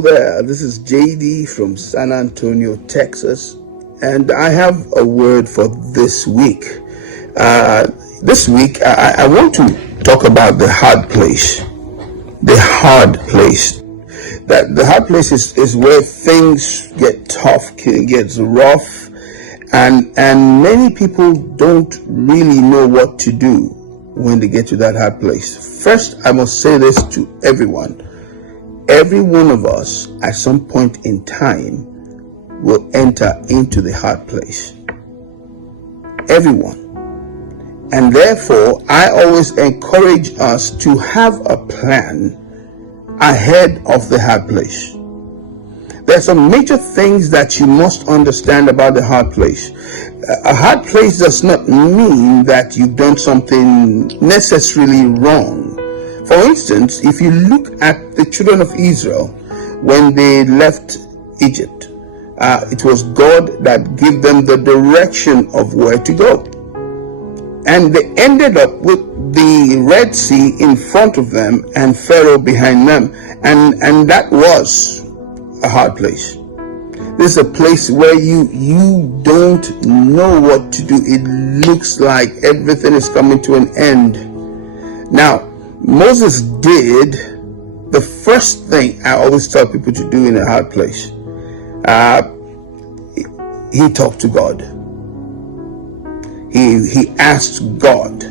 Hello there, this is JD from San Antonio, Texas, and I have a word for this week. I want to talk about the hard place. The hard place. That the hard place is where things get tough, gets rough, and many people don't really know what to do when they get to that hard place. First, I must say this to everyone. Every one of us at some point in time will enter into the hard place. Everyone. And therefore, I always encourage us to have a plan ahead of the hard place. There are some major things that you must understand about the hard place. A hard place does not mean that you've done something necessarily wrong. For instance, if you look at the children of Israel when they left Egypt, it was God that gave them the direction of where to go. And they ended up with the Red Sea in front of them and Pharaoh behind them. And that was a hard place. This is a place where you don't know what to do. It looks like everything is coming to an end. Now, Moses did the first thing I always tell people to do in a hard place. He talked to God. He asked God,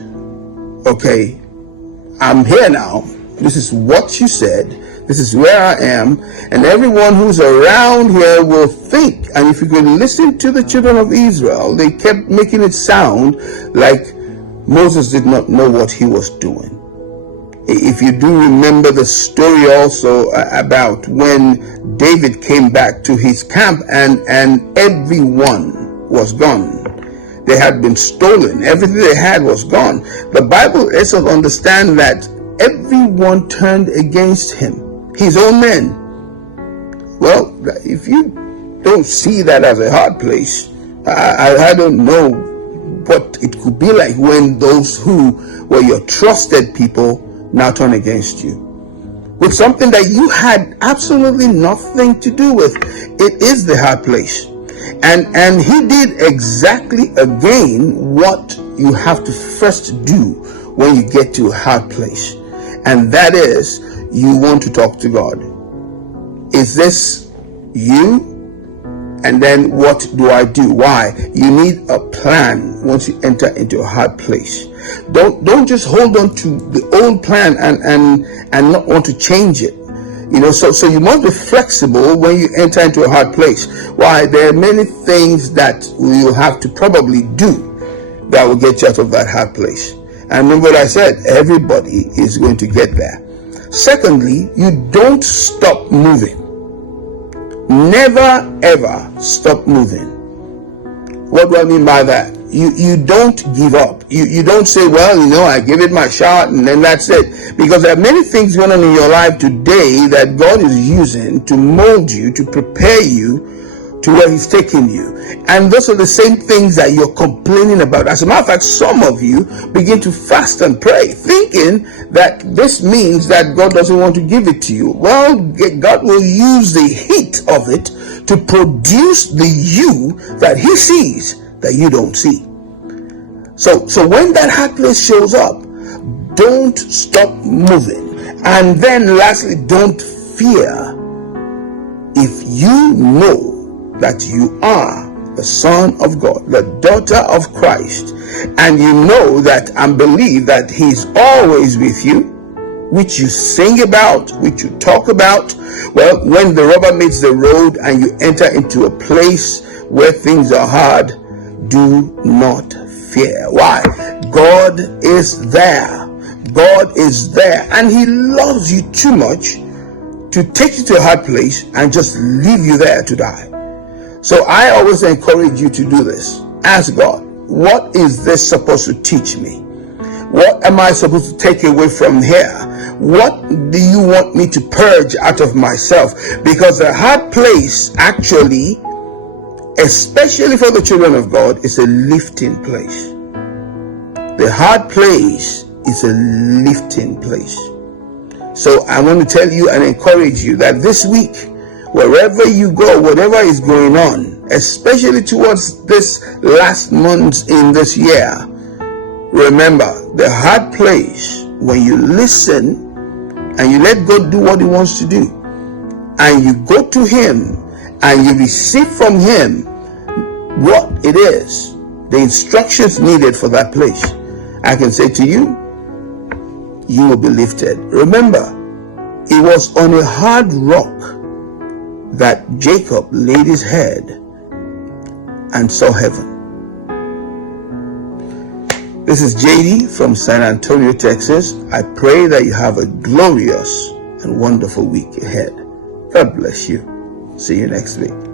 okay, I'm here now. This is what you said. This is where I am. And everyone who's around here will think. And if you can listen to the children of Israel, they kept making it sound like Moses did not know what he was doing. If you do remember the story also about when David came back to his camp and everyone was gone. They had been stolen. Everything they had was gone. The Bible lets us understand that everyone turned against him, his own men. Well, if you don't see that as a hard place, I don't know what it could be like when those who were your trusted people now turn against you with something that you had absolutely nothing to do with. It is the hard place. And he did exactly again what you have to first do when you get to a hard place. And that is, you want to talk to God. Is this you? And then what do I do? Why? You need a plan once you enter into a hard place. Don't just hold on to the old plan and not want to change it. So you must be flexible when you enter into a hard place. Why? There are many things that you'll have to probably do that will get you out of that hard place. And remember what I said, everybody is going to get there. Secondly, you don't stop moving. Never ever stop moving. What do I mean by that? You don't give up. You don't say, well, I give it my shot and then that's it. Because there are many things going on in your life today that God is using to mold you, to prepare you to where he's taking you. And those are the same things that you're complaining about. As a matter of fact, some of you begin to fast and pray, thinking that this means that God doesn't want to give it to you. Well, God will use the heat of it to produce the you that he sees that you don't see. So when that hard place shows up, don't stop moving. And then lastly, don't fear. If you know that you are the son of God, the daughter of Christ, and you know that and believe that he's always with you, which you sing about, which you talk about, well, when the rubber meets the road and you enter into a place where things are hard, do not fear. Why? God is there. God is there, and he loves you too much to take you to a hard place and just leave you there to die. So I always encourage you to do this. Ask God, what is this supposed to teach me? What am I supposed to take away from here? What do you want me to purge out of myself? Because a hard place, actually, especially for the children of God, is a lifting place. The hard place is a lifting place. So I want to tell you and encourage you that this week, wherever you go, whatever is going on, especially towards this last month in this year, remember the hard place when you listen and you let God do what he wants to do, and you go to him and you receive from him what it is, the instructions needed for that place. I can say to you, you will be lifted. Remember, it was on a hard rock that Jacob laid his head and saw heaven. This is JD from San Antonio, Texas. I pray that you have a glorious and wonderful week ahead. God bless you. See you next week.